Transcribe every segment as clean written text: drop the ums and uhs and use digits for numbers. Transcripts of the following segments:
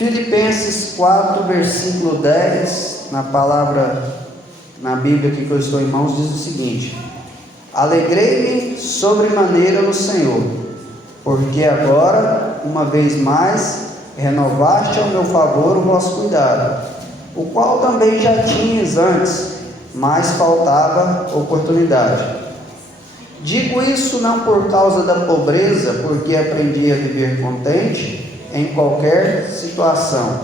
Filipenses 4, versículo 10, na Bíblia aqui que eu estou em mãos, diz o seguinte: alegrei-me sobremaneira no Senhor, porque agora, uma vez mais, renovaste ao meu favor o vosso cuidado, o qual também já tinhas antes, mas faltava oportunidade. Digo isso não por causa da pobreza, porque aprendi a viver contente em qualquer situação.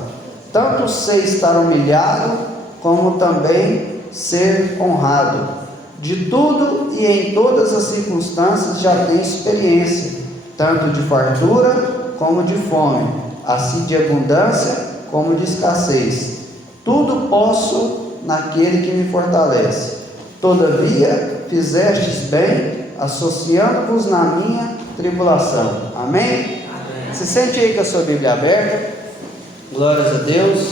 Tanto sei estar humilhado, como também ser honrado. De tudo e em todas as circunstâncias já tenho experiência, tanto de fartura como de fome, assim de abundância como de escassez. Tudo posso naquele que me fortalece. Todavia, fizestes bem, associando-vos na minha tribulação. Amém? Se sente aí com a sua Bíblia aberta. Glórias a Deus.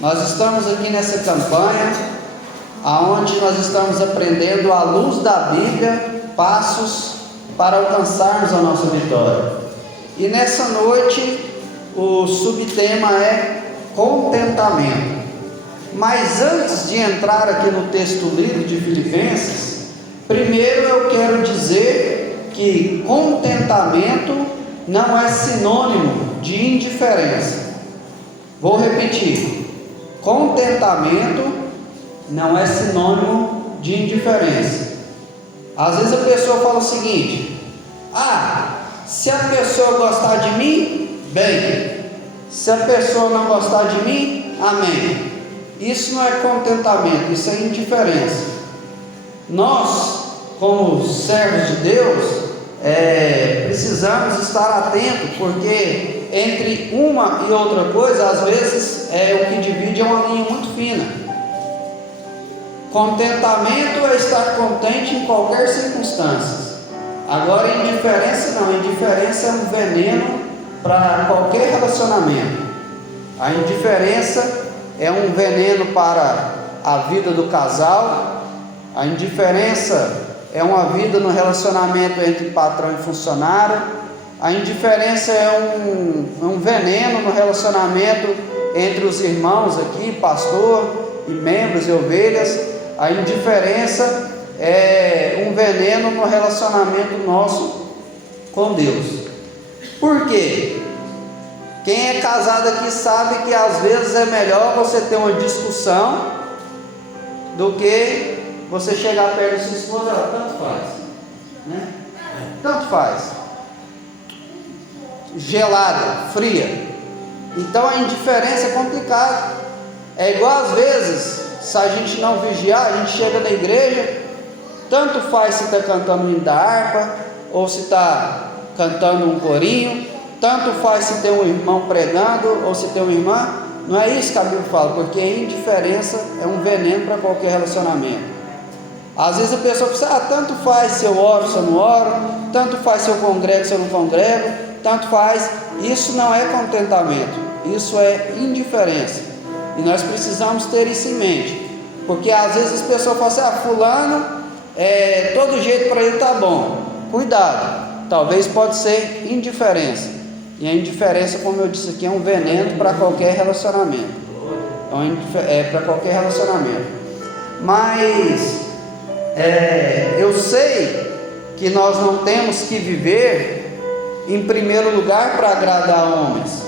Nós estamos aqui nessa campanha, aonde nós estamos aprendendo à luz da Bíblia passos para alcançarmos a nossa vitória. E nessa noite o subtema é contentamento. Mas antes de entrar aqui no texto lido de Filipenses, primeiro eu quero dizer que contentamento não é sinônimo de indiferença. Vou repetir: contentamento não é sinônimo de indiferença. Às vezes a pessoa fala o seguinte: se a pessoa gostar de mim, bem; se a pessoa não gostar de mim, amém. Isso não é contentamento, isso é indiferença. Nós, como servos de Deus, precisamos estar atentos, porque entre uma e outra coisa, às vezes, o que divide é uma linha muito fina. Contentamento é estar contente em qualquer circunstância. Agora, indiferença não. Indiferença é um veneno para qualquer relacionamento. A indiferença é um veneno para a vida do casal. A indiferença é uma vida no relacionamento entre patrão e funcionário. A indiferença é um veneno no relacionamento entre os irmãos aqui, pastor e membros e ovelhas. A indiferença é um veneno no relacionamento nosso com Deus. Por quê? Quem é casado aqui sabe que às vezes é melhor você ter uma discussão do que você chegar perto da sua esposa. Tanto faz, né? Tanto faz. Gelada, fria. Então a indiferença é complicada. É igual às vezes, se a gente não vigiar, a gente chega na igreja, tanto faz se está cantando o hino da harpa, ou se está cantando um corinho, tanto faz se tem um irmão pregando, ou se tem uma irmã. Não é isso que a Bíblia fala, porque a indiferença é um veneno para qualquer relacionamento. Às vezes a pessoa pensa: tanto faz se eu oro, se eu não oro, tanto faz se eu congrego, se eu não congrego, tanto faz. Isso não é contentamento, isso é indiferença. E nós precisamos ter isso em mente, porque às vezes as pessoas falam assim: fulano, todo jeito para ele está bom. Cuidado, talvez pode ser indiferença. E a indiferença, como eu disse aqui, é um veneno para qualquer relacionamento. Para qualquer relacionamento. Mas eu sei que nós não temos que viver em primeiro lugar para agradar homens.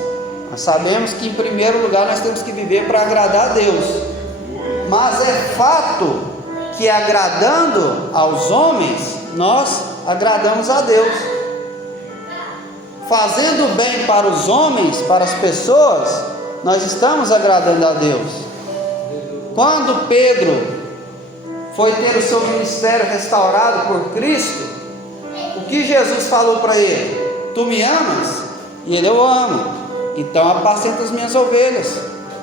Nós sabemos que em primeiro lugar nós temos que viver para agradar a Deus. Mas é fato que agradando aos homens, nós agradamos a Deus. Fazendo bem para os homens, para as pessoas, nós estamos agradando a Deus. Quando Pedro foi ter o seu ministério restaurado por Cristo, o que Jesus falou para ele? Tu me amas? E ele: eu amo, então apacenta as minhas ovelhas.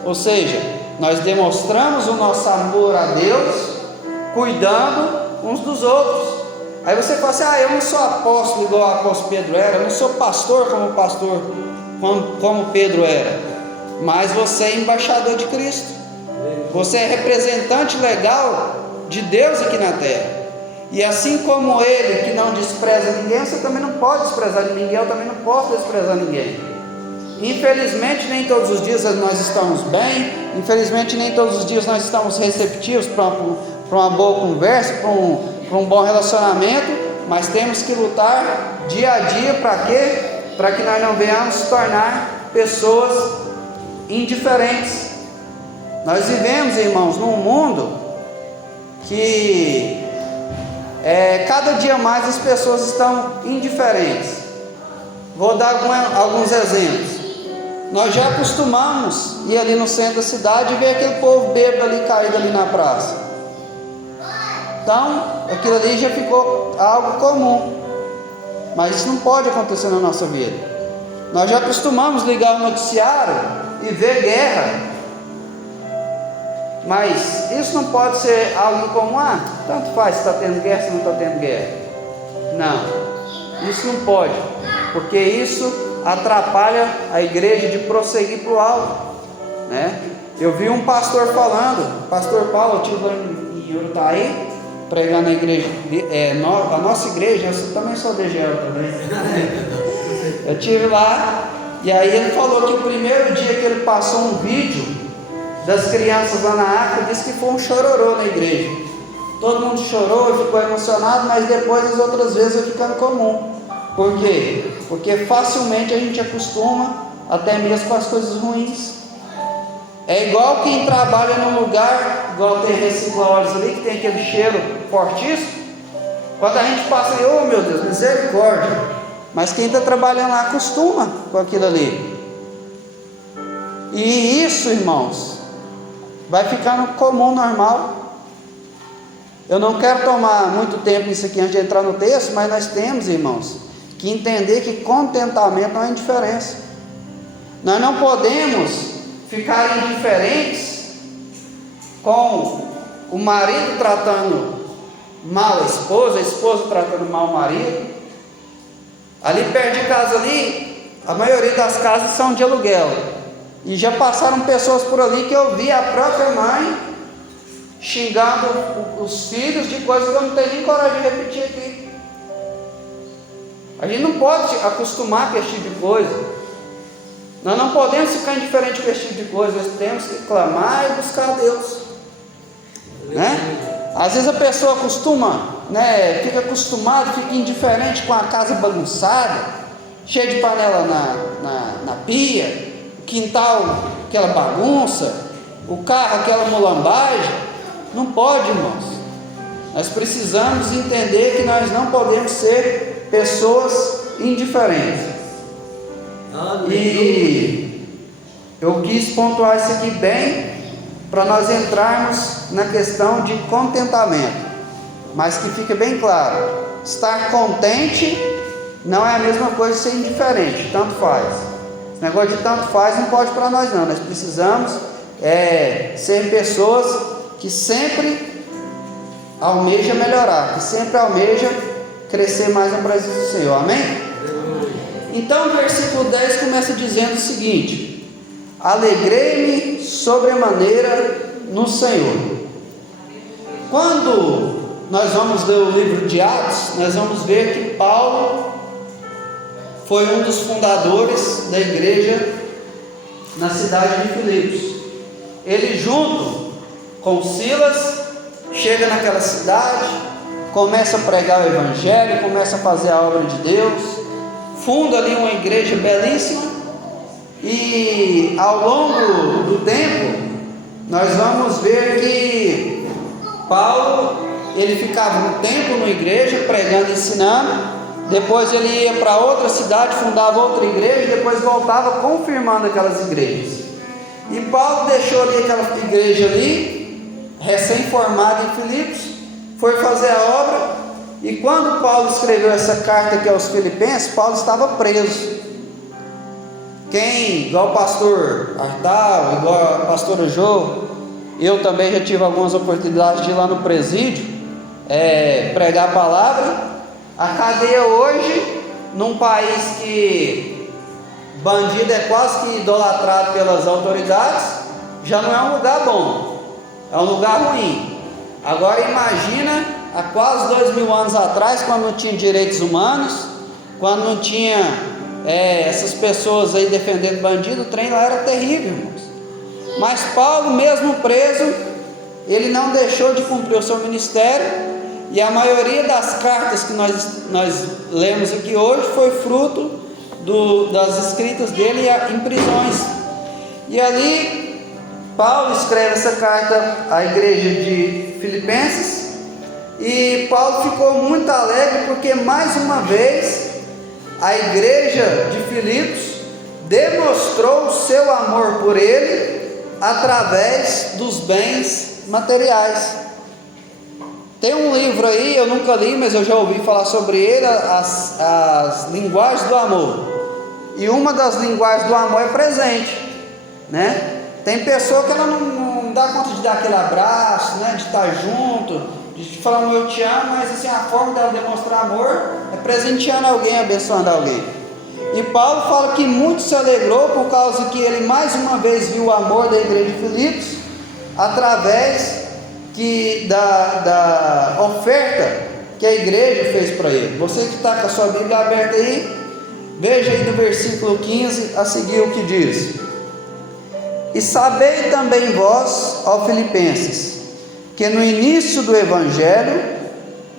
Ou seja, nós demonstramos o nosso amor a Deus, cuidando uns dos outros. Aí você fala assim: eu não sou apóstolo igual o apóstolo Pedro era, eu não sou pastor como Pedro era, mas você é embaixador de Cristo, você é representante legal de Deus aqui na terra. E assim como ele que não despreza ninguém, você também não pode desprezar ninguém, eu também não posso desprezar ninguém. Infelizmente nem todos os dias nós estamos bem, infelizmente nem todos os dias nós estamos receptivos para uma boa conversa, para um bom relacionamento, mas temos que lutar dia a dia para quê? Para que nós não venhamos se tornar pessoas indiferentes. Nós vivemos, irmãos, num mundo que cada dia mais as pessoas estão indiferentes. Vou dar alguns exemplos. Nós já acostumamos ir ali no centro da cidade e ver aquele povo bêbado ali caído ali na praça. Então, aquilo ali já ficou algo comum. Mas isso não pode acontecer na nossa vida. Nós já acostumamos ligar o noticiário e ver guerra. Mas isso não pode ser algo comum. Tanto faz se está tendo guerra, se não está tendo guerra. Não, isso não pode, porque isso atrapalha a igreja de prosseguir para o alto, né? Eu vi um pastor falando, pastor Paulo, eu estive lá em Urutaí, pregando na igreja, a nossa igreja, eu também sou DGL também. Eu estive lá, e aí ele falou que o primeiro dia que ele passou um vídeo das crianças lá na África, disse que foi um chororô na igreja. Todo mundo chorou e ficou emocionado, mas depois as outras vezes vai ficando comum. Por quê? Porque facilmente a gente acostuma até mesmo com as coisas ruins. É igual quem trabalha num lugar, igual tem recicladores ali, que tem aquele cheiro fortíssimo. Quando a gente passa ali, oh meu Deus, misericórdia. Mas quem está trabalhando lá acostuma com aquilo ali. E isso, irmãos, vai ficando comum, normal. Eu não quero tomar muito tempo nisso aqui antes de entrar no texto, mas nós temos, irmãos, que entender que contentamento não é indiferença. Nós não podemos ficar indiferentes com o marido tratando mal a esposa tratando mal o marido. Ali perto de casa ali, a maioria das casas são de aluguel, e já passaram pessoas por ali que eu vi a própria mãe xingando os filhos de coisas que eu não tenho nem coragem de repetir aqui. A gente não pode se acostumar com esse tipo de coisa. Nós não podemos ficar indiferente com esse tipo de coisa. Nós temos que clamar e buscar a Deus, né? Às vezes a pessoa fica acostumada, fica indiferente com a casa bagunçada, cheia de panela na pia, o quintal, aquela bagunça, o carro, aquela mulambagem. Não pode, irmãos. Nós precisamos entender que nós não podemos ser pessoas indiferentes. E eu quis pontuar isso aqui bem, para nós entrarmos na questão de contentamento, mas que fique bem claro: estar contente não é a mesma coisa que ser indiferente, tanto faz. Esse negócio de tanto faz não pode para nós não. Nós precisamos ser pessoas que sempre almeja melhorar, que sempre almeja crescer mais na presença do Senhor, amém? Então o versículo 10 começa dizendo o seguinte: alegrei-me sobremaneira no Senhor. Quando nós vamos ler o livro de Atos, nós vamos ver que Paulo foi um dos fundadores da igreja na cidade de Filipos. Ele, junto com Silas, chega naquela cidade, começa a pregar o evangelho, começa a fazer a obra de Deus, funda ali uma igreja belíssima. E ao longo do tempo nós vamos ver que Paulo, ele ficava um tempo na igreja pregando e ensinando, depois ele ia para outra cidade, fundava outra igreja, depois voltava confirmando aquelas igrejas. E Paulo deixou ali aquela igreja ali, recém-formada em Filipos, foi fazer a obra. E quando Paulo escreveu essa carta aqui aos Filipenses, Paulo estava preso. Igual o pastor Artal, igual a pastora Jô, eu também já tive algumas oportunidades de ir lá no presídio, pregar a palavra. A cadeia hoje, num país que bandido é quase que idolatrado pelas autoridades, já não é um lugar bom, é um lugar ruim. Agora imagina, há quase 2000 anos atrás, quando não tinha direitos humanos, quando não tinha essas pessoas aí defendendo bandido, o trem lá era terrível, irmãos. Mas Paulo, mesmo preso, ele não deixou de cumprir o seu ministério, e a maioria das cartas que nós lemos aqui hoje foi fruto das escritas dele em prisões. E ali Paulo escreve essa carta à igreja de Filipenses, e Paulo ficou muito alegre porque mais uma vez a igreja de Filipos demonstrou o seu amor por ele através dos bens materiais. Tem um livro aí, eu nunca li, mas eu já ouvi falar sobre ele, as linguagens do amor. E uma das linguagens do amor é presente, né? Tem pessoa que ela não dá conta de dar aquele abraço, né? De estar junto, de falar um eu te amo, mas assim, a forma dela demonstrar amor é presenteando alguém, abençoando alguém. E Paulo fala que muito se alegrou por causa que ele mais uma vez viu o amor da igreja de Filipos através da oferta que a igreja fez para ele. Você que está com a sua Bíblia aberta aí, veja aí no versículo 15 a seguir o que diz: e sabei também vós, ó Filipenses, que no início do Evangelho,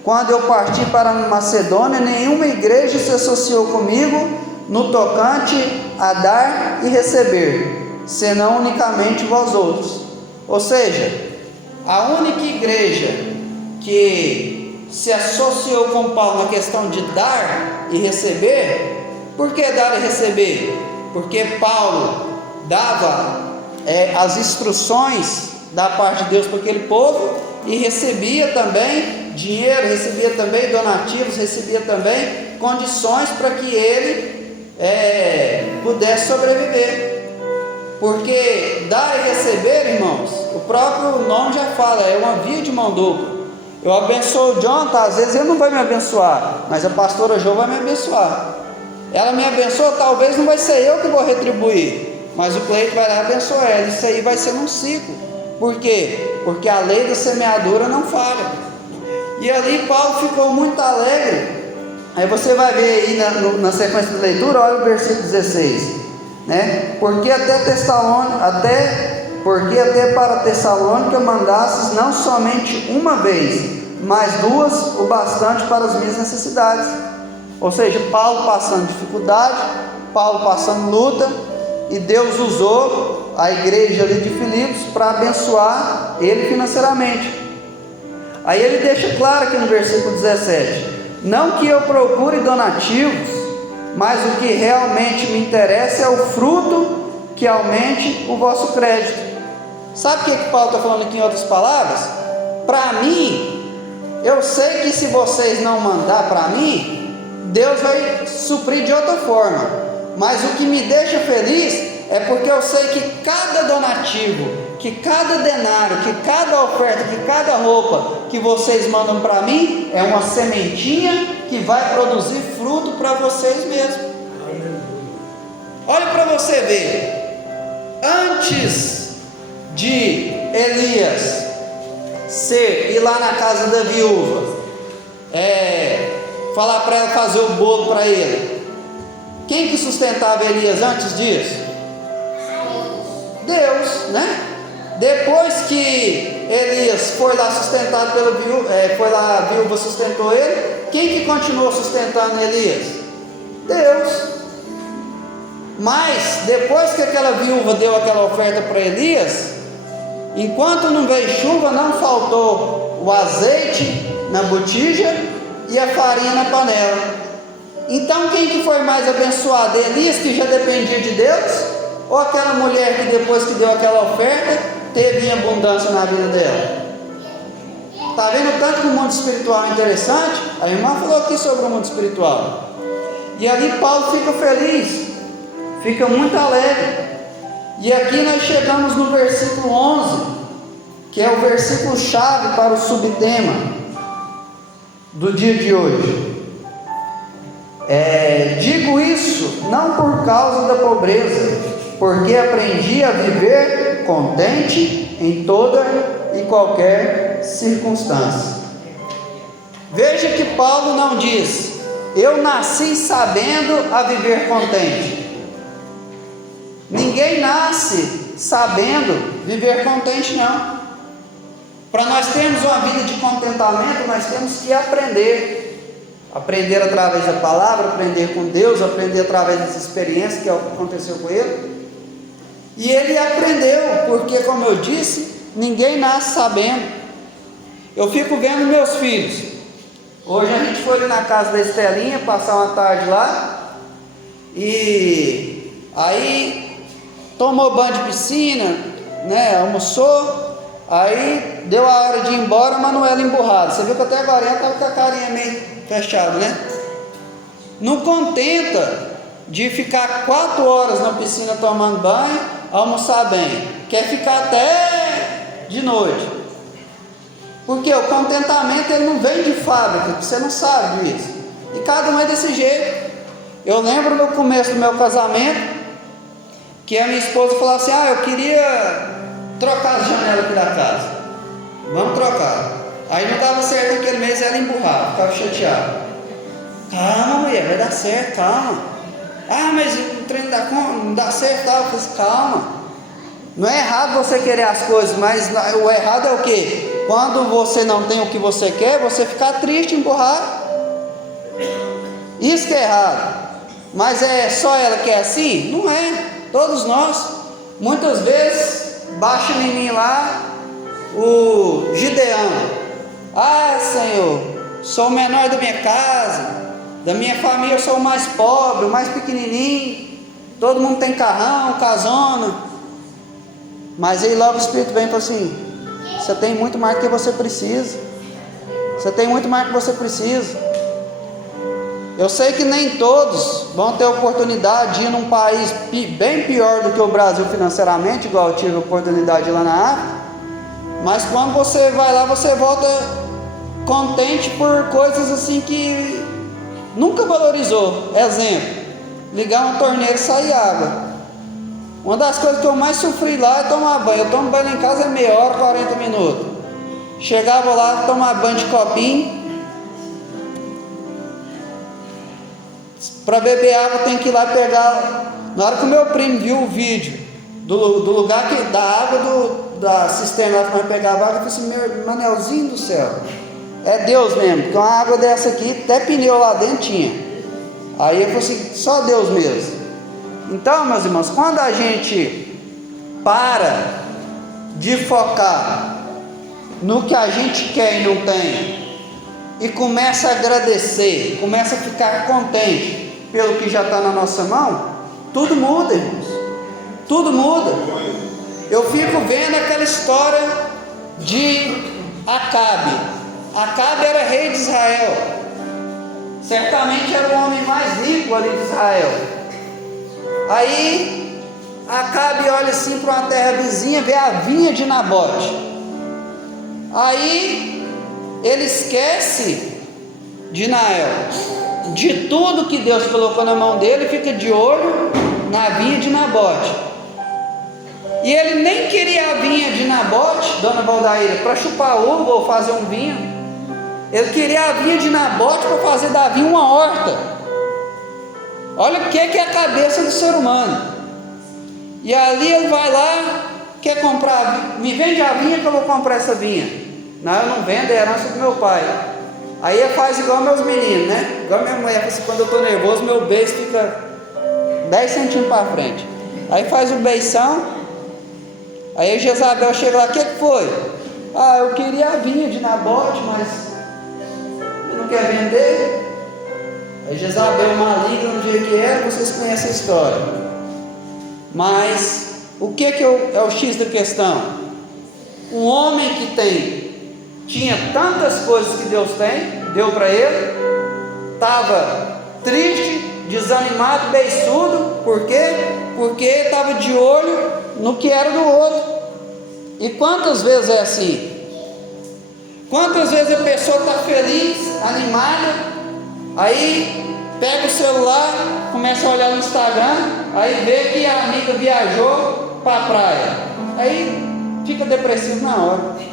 quando eu parti para a Macedônia, nenhuma igreja se associou comigo no tocante a dar e receber, senão unicamente vós outros. Ou seja, a única igreja que se associou com Paulo na questão de dar e receber. Por que dar e receber? Porque Paulo dava as instruções da parte de Deus para aquele povo, e recebia também dinheiro, recebia também donativos, recebia também condições para que ele pudesse sobreviver. Porque dar e receber, irmãos, o próprio nome já fala, é uma via de mão dupla. Eu abençoo o John, às vezes ele não vai me abençoar, mas a pastora Jo vai me abençoar. Ela me abençoa, talvez não vai ser eu que vou retribuir, mas o Cleito vai lá e abençoar ela. Isso aí vai ser num ciclo. Por quê? Porque a lei da semeadura não falha. E ali Paulo ficou muito alegre. Aí você vai ver aí na sequência de leitura, olha o versículo 16, né? Porque até para Tessalônica mandasses não somente uma vez, mas duas, o bastante para as minhas necessidades. Ou seja, Paulo passando dificuldade, Paulo passando luta, e Deus usou a igreja ali de Filipos para abençoar ele financeiramente. Aí ele deixa claro aqui no versículo 17: não que eu procure donativos, mas o que realmente me interessa é o fruto que aumente o vosso crédito. Sabe o que Paulo está falando aqui em outras palavras? Para mim, eu sei que se vocês não mandar para mim, Deus vai suprir de outra forma, mas o que me deixa feliz é porque eu sei que cada donativo, que cada denário, que cada oferta, que cada roupa que vocês mandam para mim é uma sementinha que vai produzir fruto para vocês mesmos. Olha para você ver, antes de Elias ir lá na casa da viúva, falar para ela fazer o bolo para ele, quem que sustentava Elias antes disso? Deus, né? Depois que Elias foi lá sustentado pela viúva, a viúva sustentou ele, quem que continuou sustentando Elias? Deus. Mas depois que aquela viúva deu aquela oferta para Elias, enquanto não veio chuva, não faltou o azeite na botija e a farinha na panela. Então quem que foi mais abençoado? Elias, que já dependia de Deus, ou aquela mulher que depois que deu aquela oferta teve abundância na vida dela? Está vendo tanto que o mundo espiritual é interessante? A irmã falou aqui sobre o mundo espiritual. E ali Paulo fica feliz, fica muito alegre. E aqui nós chegamos no versículo 11, que é o versículo chave para o subtema do dia de hoje. Digo isso não por causa da pobreza, porque aprendi a viver contente em toda e qualquer circunstância. Veja que Paulo não diz: eu nasci sabendo a viver contente. Ninguém nasce sabendo viver contente, não. Para nós termos uma vida de contentamento, nós temos que aprender. Aprender através da palavra, aprender com Deus, aprender através dessa experiência, que é o que aconteceu com ele. E ele aprendeu, porque, como eu disse, ninguém nasce sabendo. Eu fico vendo meus filhos. Hoje a gente foi ali na casa da Estelinha, passar uma tarde lá, e aí tomou banho de piscina, né, almoçou, aí deu a hora de ir embora, a Manuela emburrada. Você viu que até agora ela estava com a carinha meio fechada, né? Não contenta de ficar 4 horas na piscina tomando banho, almoçar bem, quer ficar até de noite. Porque o contentamento ele não vem de fábrica, você não sabe disso. E cada um é desse jeito. Eu lembro no começo do meu casamento, que a minha esposa falou assim: eu queria trocar as janelas aqui da casa. Vamos trocar. Aí não dava certo aquele mês, ela emburrava, ficava chateada. Calma, mulher, vai dar certo, calma. Mas o treino não dá certo, tal. Eu falei assim, calma. Não é errado você querer as coisas, mas o errado é o quê? Quando você não tem o que você quer, você ficar triste, emburrado. Isso que é errado. Mas é só ela que é assim? Não é. Todos nós. Muitas vezes baixa em mim lá o Gideão. Senhor, sou o menor da minha casa, da minha família eu sou o mais pobre, o mais pequenininho. Todo mundo tem carrão, casona. Mas aí logo o Espírito vem e fala assim: você tem muito mais do que você precisa. Você tem muito mais do que você precisa. Eu sei que nem todos vão ter oportunidade de ir num país bem pior do que o Brasil financeiramente, igual eu tive a oportunidade de ir lá na África. Mas quando você vai lá, você volta contente por coisas assim que nunca valorizou. Exemplo, ligar uma torneira e sair água. Uma das coisas que eu mais sofri lá é tomar banho. Eu tomo banho em casa é meia hora, 40 minutos. Chegava lá, tomar banho de copinho. Para beber água tem que ir lá pegar. Na hora que o meu primo viu o vídeo do lugar da água da cisterna lá que nós pegava água, eu falei assim: meu Manelzinho do céu, é Deus mesmo, porque uma água dessa aqui, até pneu lá dentro tinha. Aí eu falei assim: só Deus mesmo. Então, meus irmãos, quando a gente para de focar no que a gente quer e não tem, e começa a agradecer, começa a ficar contente pelo que já está na nossa mão, tudo muda, irmãos. Tudo muda. Eu fico vendo aquela história de Acabe. Acabe era rei de Israel. Certamente era o homem mais rico ali de Israel. Aí Acabe olha assim para uma terra vizinha, vê a vinha de Nabote. Aí ele esquece de Nael, de tudo que Deus colocou na mão dele, fica de olho na vinha de Nabote. E ele nem queria a vinha de Nabote, dona Valdaíra, para chupar uva ou fazer um vinho. Ele queria a vinha de Nabote para fazer da vinha uma horta. Olha o que é a cabeça do ser humano. E ali ele vai lá, quer comprar, me vende a vinha que eu vou comprar essa vinha. Não, eu não vendo, é herança do meu pai. Aí ele faz igual meus meninos, né? Igual minha mulher, assim, quando eu estou nervoso, meu beiço fica 10 centímetros para frente. Aí faz o beição. Aí Jezabel chega lá: o que foi? Eu queria a vinha de Nabote, mas ele não quer vender. Aí Jezabel maligna do jeito que era, vocês conhecem a história. Mas o que é o X da questão? Um homem que tinha tantas coisas que Deus deu para ele, estava triste, desanimado, beiçudo. Por quê? Porque estava de olho no que era do outro. E quantas vezes é assim? Quantas vezes a pessoa está feliz, animada, aí pega o celular, começa a olhar no Instagram, aí vê que a amiga viajou para a praia, aí fica depressivo na hora.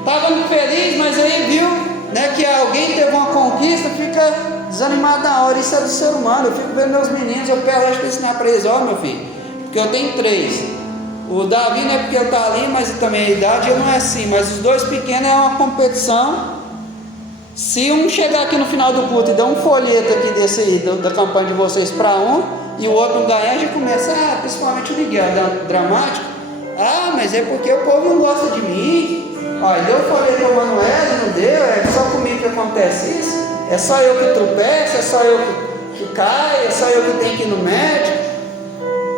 Estava feliz, mas aí viu, né, que alguém teve uma conquista, desista, fica desanimado na hora. Isso é do ser humano. Eu fico vendo meus meninos, eu pego para ensinar para eles: ó, meu filho, porque eu tenho 3. O Davi não é porque ele está ali, mas também a idade ele não é assim. Mas os 2 pequenos é uma competição. Se um chegar aqui no final do culto e dar um folheto aqui desse aí, da campanha de vocês para um, e o outro não ganhar, já começa, principalmente o Miguel, dramático. Mas é porque o povo não gosta de mim. Deu o folheto ao Manuel, não deu, é só comigo que acontece isso. É só eu que tropeço, é só eu que caio, é só eu que tenho que ir no médico.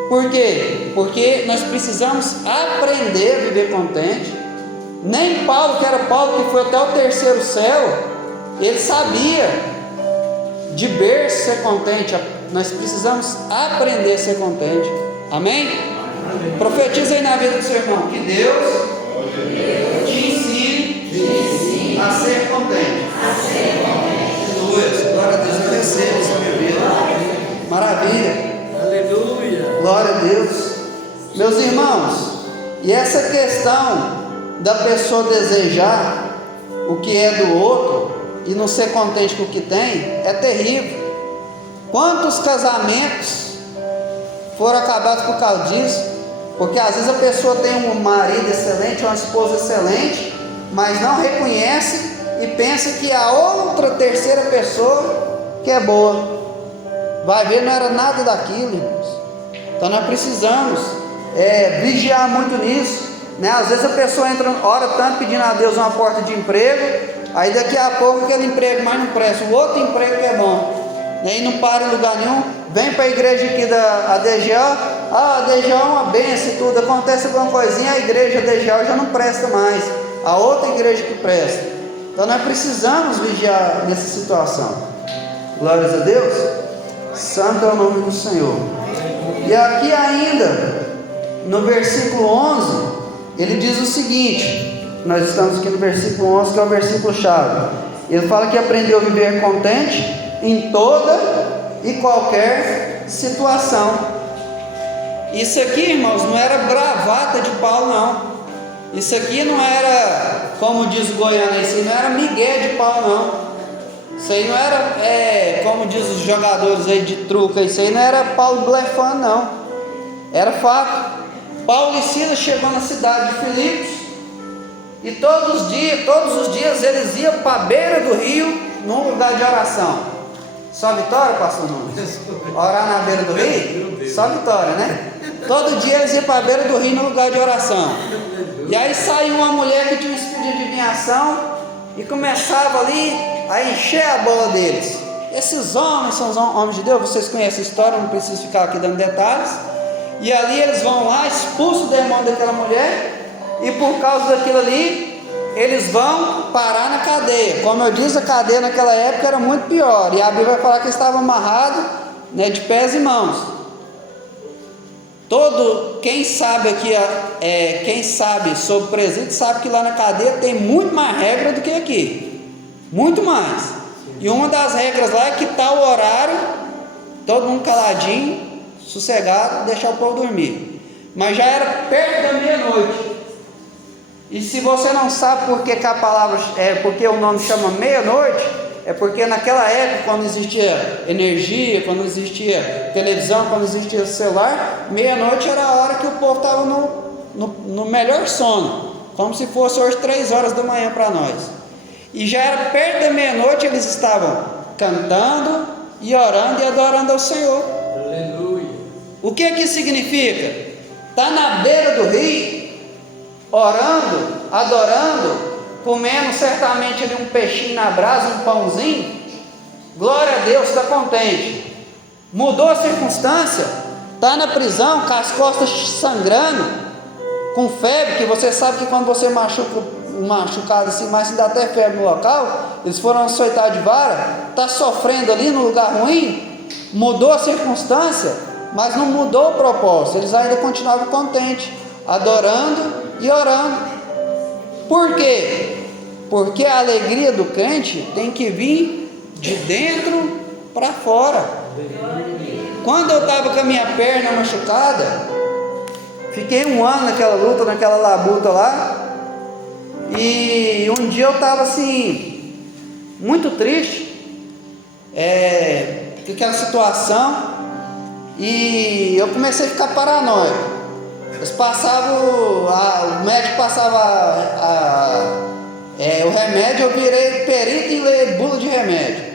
Por quê? Porque nós precisamos aprender a viver contente. Nem Paulo, que era Paulo, que foi até o 3º céu, ele sabia de berço ser contente. Nós precisamos aprender a ser contente. Amém? Amém. Profetiza aí na vida do seu irmão que Deus te ensine a ser contente. Aleluia. Glória a Deus. Eu recebo isso na minha vida. Maravilha. Aleluia. Glória a Deus. Meus irmãos, e essa questão da pessoa desejar o que é do outro e não ser contente com o que tem, é terrível. Quantos casamentos foram acabados por causa disso? Porque às vezes a pessoa tem um marido excelente, uma esposa excelente, mas não reconhece e pensa que a outra 3ª pessoa que é boa. Vai ver, não era nada daquilo, irmãos. Então nós precisamos vigiar muito nisso, né? Às vezes a pessoa ora tanto pedindo a Deus uma porta de emprego, aí daqui a pouco aquele emprego mais não presta, o outro emprego que é bom, e não para em lugar nenhum. Vem para a igreja aqui da DGO, a DGO é uma benção e tudo, acontece alguma coisinha, a igreja DGO já não presta mais, a outra igreja que presta. Então nós precisamos vigiar nessa situação. Glórias a Deus. Santo é o nome do Senhor. E aqui ainda no versículo 11 ele diz o seguinte, nós estamos aqui no versículo 11, que é o versículo chave. Ele fala que aprendeu a viver contente em toda e qualquer situação. Isso aqui, irmãos, não era bravata de Paulo, não. Isso aqui não era, como diz o goiano, isso aí não era migué de Paulo, não. Isso aí não era, como diz os jogadores aí de truca, isso aí não era Paulo blefando, não. Era fato. Paulo e Silas chegou na cidade de Filipos, e todos os dias eles iam para a beira do rio, num lugar de oração. Só vitória, pastor Nunes? Orar na beira do rio? Só vitória, né? Todo dia eles iam para a beira do rio, num lugar de oração. E aí saiu uma mulher que tinha um espírito de adivinhação e começava ali a encher a bola deles. Esses homens são os homens de Deus, vocês conhecem a história, não preciso ficar aqui dando detalhes. E ali eles vão lá, expulsam o demônio daquela mulher, e por causa daquilo ali, eles vão parar na cadeia. Como eu disse, a cadeia naquela época era muito pior, e a Bíblia vai falar que eles estavam amarrados, né, de pés e mãos. Quem sabe aqui, quem sabe sobre presídio, sabe que lá na cadeia tem muito mais regra do que aqui, muito mais. E uma das regras lá é que tal horário, todo mundo caladinho, sossegado, deixar o povo dormir. Mas já era perto da meia-noite. E se você não sabe por que a palavra porque o nome chama meia-noite, é porque naquela época, quando existia energia, quando existia televisão, quando existia celular, meia-noite era a hora que o povo estava no melhor sono, como se fosse hoje 3 horas da manhã para nós. E já era perto da meia-noite, eles estavam cantando e orando e adorando ao Senhor. Aleluia. O que significa? Está na beira do rio, orando, adorando, comendo certamente ali um peixinho na brasa, um pãozinho. Glória a Deus, está contente. Mudou a circunstância, está na prisão com as costas sangrando, com febre, que você sabe que quando você machucado assim, mas se dá até febre no local, eles foram açoitados de vara, está sofrendo ali no lugar ruim. Mudou a circunstância, mas não mudou o propósito. Eles ainda continuavam contentes, adorando e orando. Por quê? Porque a alegria do crente tem que vir de dentro para fora. Quando eu estava com a minha perna machucada, fiquei 1 ano naquela luta, naquela labuta lá, e um dia eu estava assim, muito triste, aquela situação, e eu comecei a ficar paranoico. Eles passavam, o médico passava o remédio, eu virei perito em ler bula de remédio.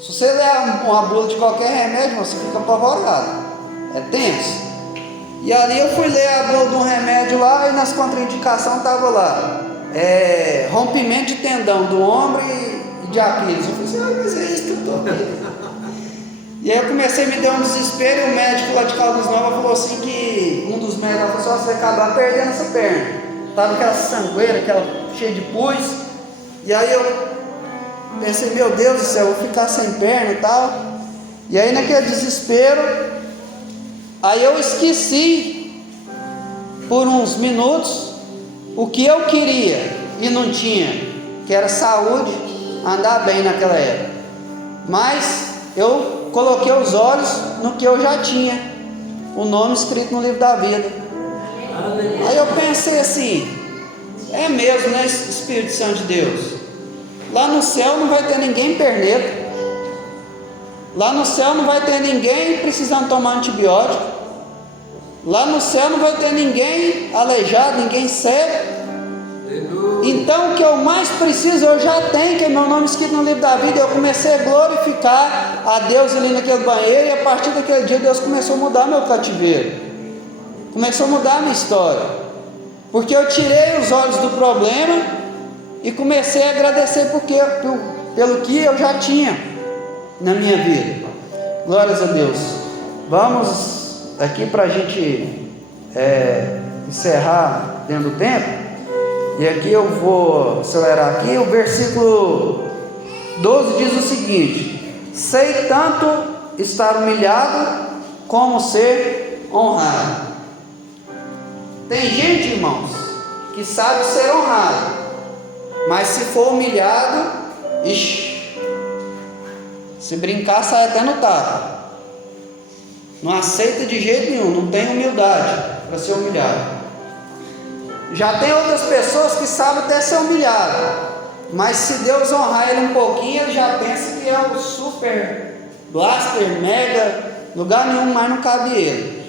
Se você ler uma bula de qualquer remédio, você fica apavorado, é tenso. E ali eu fui ler a bula de um remédio lá, e nas contraindicações estava lá, rompimento de tendão do ombro e de Aquiles. Eu falei assim, mas é isso que eu estou aqui. E aí eu comecei a me dar um desespero, e o médico lá de Caldas Novas falou assim que, um dos médicos falou assim, você vai acabar perdendo essa perna. Estava aquela sangueira, aquela cheia de pus. E aí eu pensei, meu Deus do céu, eu vou ficar sem perna e tal. E aí naquele desespero, aí eu esqueci por uns minutos o que eu queria e não tinha, que era saúde, andar bem naquela época. Mas eu coloquei os olhos no que eu já tinha, o nome escrito no livro da vida. Aí eu pensei assim, é mesmo, né, Espírito Santo de Deus? Lá no céu não vai ter ninguém perneta, lá no céu não vai ter ninguém precisando tomar antibiótico, lá no céu não vai ter ninguém aleijado, ninguém cego. Então o que eu mais preciso eu já tenho, que é meu nome escrito no livro da vida. Eu comecei a glorificar a Deus ali naquele banheiro, e a partir daquele dia Deus começou a mudar meu cativeiro, começou a mudar a minha história, porque eu tirei os olhos do problema e comecei a agradecer pelo que eu já tinha na minha vida. Glórias a Deus. Vamos aqui para a gente encerrar dentro do tempo. E aqui eu vou acelerar aqui. O versículo 12 diz o seguinte: sei tanto estar humilhado como ser honrado. Tem gente, irmãos, que sabe ser honrado, mas se for humilhado, se brincar sai até no tapa. Não aceita de jeito nenhum, não tem humildade para ser humilhado. Já tem outras pessoas que sabem até ser humilhado, mas se Deus honrar ele um pouquinho, ele já pensa que é o super blaster, mega, lugar nenhum mais não cabe ele.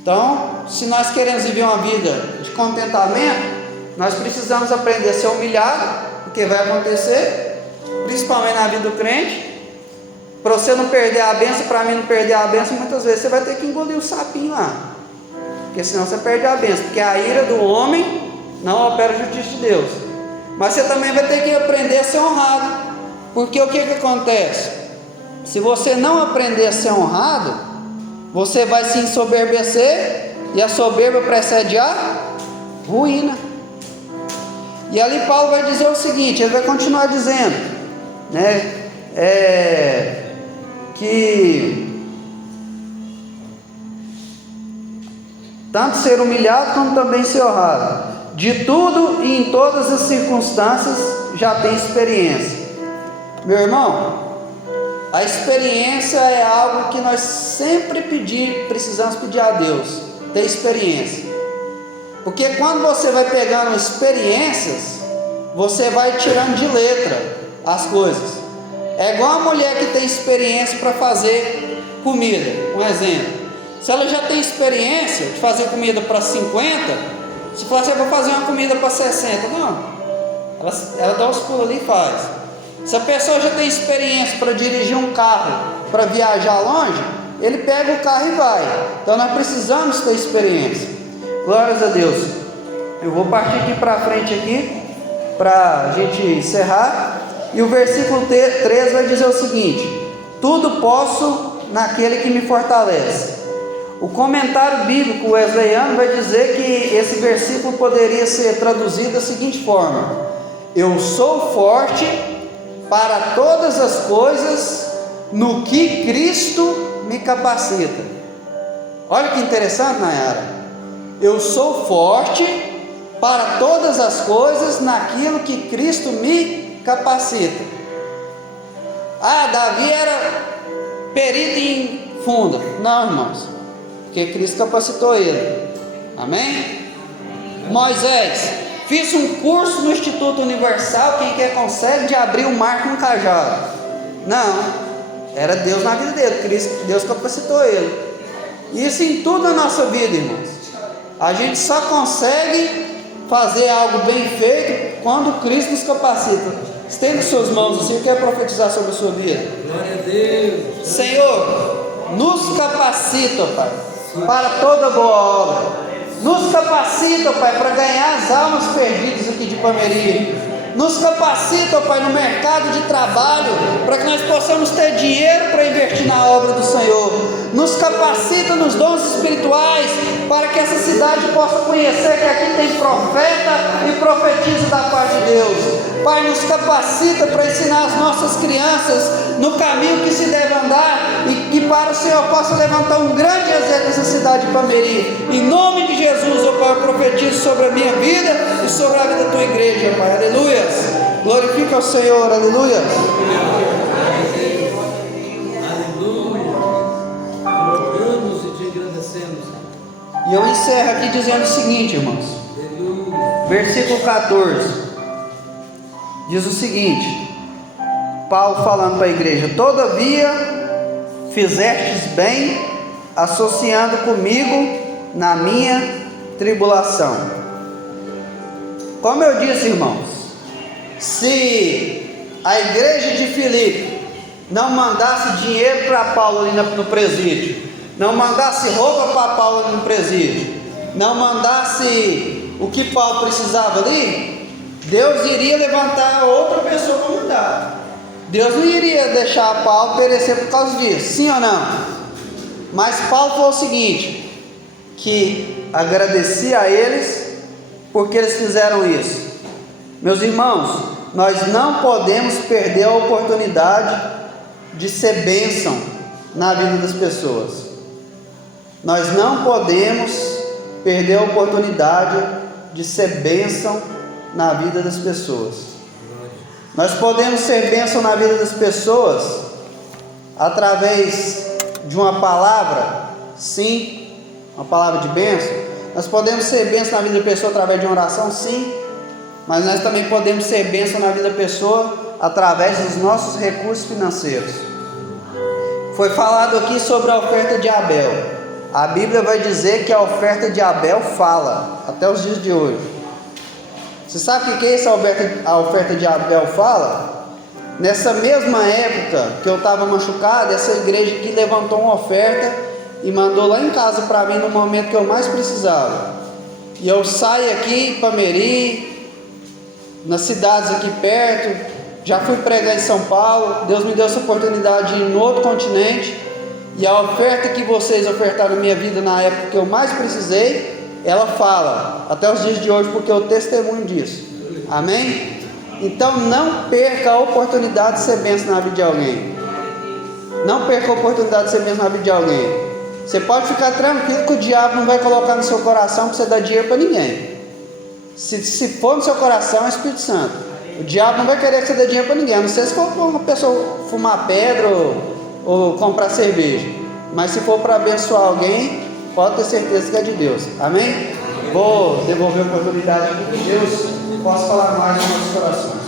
Então, se nós queremos viver uma vida de contentamento, nós precisamos aprender a ser humilhado, porque vai acontecer, principalmente na vida do crente. Para você não perder a bênção, para mim não perder a bênção, muitas vezes você vai ter que engolir o sapinho lá, porque senão você perde a bênção, porque a ira do homem não opera a justiça de Deus. Mas você também vai ter que aprender a ser honrado, porque o que acontece? Se você não aprender a ser honrado, você vai se ensoberbecer, e a soberba precede a ruína. E ali Paulo vai dizer o seguinte, ele vai continuar dizendo, né, que tanto ser humilhado como também ser honrado, de tudo e em todas as circunstâncias já tem experiência. Meu irmão, a experiência é algo que nós sempre precisamos pedir a Deus, ter experiência, porque quando você vai pegando experiências, você vai tirando de letra as coisas. É igual a mulher que tem experiência para fazer comida, um exemplo. Se ela já tem experiência de fazer comida para 50, se falar assim, eu vou fazer uma comida para 60, não, ela dá os pulos ali e faz. Se a pessoa já tem experiência para dirigir um carro, para viajar longe, ele pega o carro e vai. Então nós precisamos ter experiência. Glórias a Deus. Eu vou partir aqui para frente aqui, para a gente encerrar. E o versículo 3 vai dizer o seguinte: tudo posso naquele que me fortalece. O comentário bíblico wesleyano vai dizer que esse versículo poderia ser traduzido da seguinte forma: eu sou forte para todas as coisas no que Cristo me capacita. Olha que interessante, Nayara. Eu sou forte para todas as coisas naquilo que Cristo me capacita. Davi era perito em funda. Não, irmãos, porque Cristo capacitou ele. Amém? Moisés, fiz um curso no Instituto Universal, quem quer consegue, de abrir o mar com um cajado. Não, era Deus na vida dele, Deus capacitou ele. Isso em tudo na nossa vida, irmãos. A gente só consegue fazer algo bem feito quando Cristo nos capacita. Estende suas mãos assim, eu quero profetizar sobre a sua vida. Glória a Deus. Senhor, nos capacita, Pai, para toda boa obra. Nos capacita, Pai, para ganhar as almas perdidas aqui de Palmeirinha. Nos capacita, Pai, no mercado de trabalho, para que nós possamos ter dinheiro para investir na obra do Senhor. Nos capacita nos dons espirituais, para que essa cidade possa conhecer que aqui tem profeta e profetiza da parte de Deus. Pai, nos capacita para ensinar as nossas crianças no caminho que se deve andar, e que para o Senhor possa levantar um grande exército nessa cidade de Palmeirinha. Em nome de Jesus, ó Pai, eu profetizo sobre a minha vida e sobre a vida da tua igreja, Pai. Aleluia. Glorifica ao Senhor, aleluia. Aleluia. Louvamos e te agradecemos. E eu encerro aqui dizendo o seguinte, irmãos. Aleluia. Versículo 14 diz o seguinte: Paulo falando para a igreja: todavia fizestes bem associando comigo na minha tribulação. Como eu disse, irmãos, se a igreja de Filipe não mandasse dinheiro para Paulo ali no presídio, não mandasse roupa para Paulo ali no presídio, não mandasse o que Paulo precisava ali, Deus iria levantar outra pessoa para mandar. Deus não iria deixar Paulo perecer por causa disso, sim ou não? Mas Paulo falou o seguinte, que agradecia a eles porque eles fizeram isso. Meus irmãos, nós não podemos perder a oportunidade de ser bênção na vida das pessoas. Nós não podemos perder a oportunidade de ser bênção na vida das pessoas. Nós podemos ser bênção na vida das pessoas através de uma palavra, sim, uma palavra de bênção. Nós podemos ser bênção na vida da pessoa através de uma oração, sim, mas nós também podemos ser bênção na vida da pessoa através dos nossos recursos financeiros. Foi falado aqui sobre a oferta de Abel. A Bíblia vai dizer que a oferta de Abel fala até os dias de hoje. Você sabe o que é essa a oferta de Abel fala? Nessa mesma época que eu estava machucado, essa igreja aqui levantou uma oferta e mandou lá em casa para mim no momento que eu mais precisava. E eu saio aqui em Palmeirinha, nas cidades aqui perto, já fui pregar em São Paulo, Deus me deu essa oportunidade de ir em outro continente, e a oferta que vocês ofertaram na minha vida na época que eu mais precisei, ela fala até os dias de hoje, porque eu testemunho disso. Amém? Então não perca a oportunidade de ser bênção na vida de alguém. Não perca a oportunidade de ser bênção na vida de alguém. Você pode ficar tranquilo que o diabo não vai colocar no seu coração para você dar dinheiro para ninguém. Se for no seu coração, é o Espírito Santo. O diabo não vai querer que você dê dinheiro para ninguém, a não ser se for para uma pessoa fumar pedra ou comprar cerveja. Mas se for para abençoar alguém, pode ter certeza que é de Deus. Amém? Vou devolver a oportunidade aqui, que Deus possa falar mais nos nossos corações.